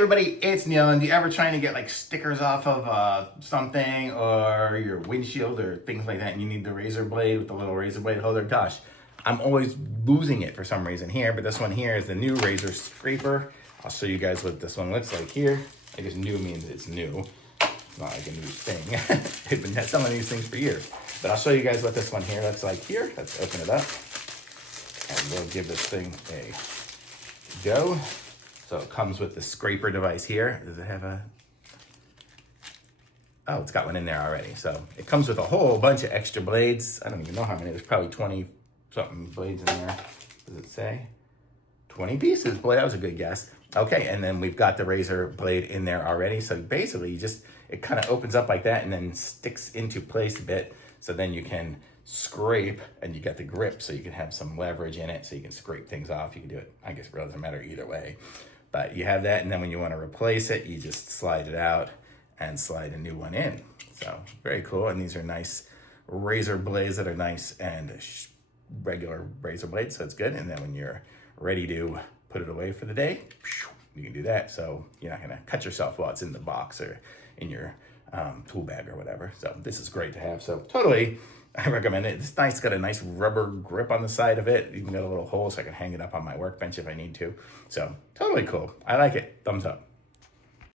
everybody, it's Neil. And do you ever trying to get like stickers off of something or your windshield or things like that, and you need the razor blade with the little razor blade holder? Gosh, I'm always losing it for some reason here, but this one here is the new razor scraper. I'll show you guys what this one looks like here. I guess new means it's new. It's not like a new thing. They've been selling these things for years. But I'll show you guys what this one here looks like here. Let's open it up. And we'll give this thing a go. So it comes with the scraper device here. Does it have a... Oh, it's got one in there already. So it comes with a whole bunch of extra blades. I don't even know how many. There's probably 20 something blades in there. Does it say? 20 pieces. Boy, that was a good guess. Okay, and then we've got the razor blade in there already. So basically, it kind of opens up like that and then sticks into place a bit. So then you can scrape and you get the grip, so you can have some leverage in it, so you can scrape things off. You can do it, I guess it really doesn't matter either way. But you have that, and then when you want to replace it, you just slide it out and slide a new one in. So very cool, and these are nice razor blades that are nice and regular razor blades, so it's good. And then when you're ready to put it away for the day, you can do that. So you're not going to cut yourself while it's in the box or in your tool bag or whatever. So this is great to have. So totally, I recommend it. It's nice, got a nice rubber grip on the side of it. Even got a little hole so I can hang it up on my workbench if I need to. So totally cool. I like it. Thumbs up.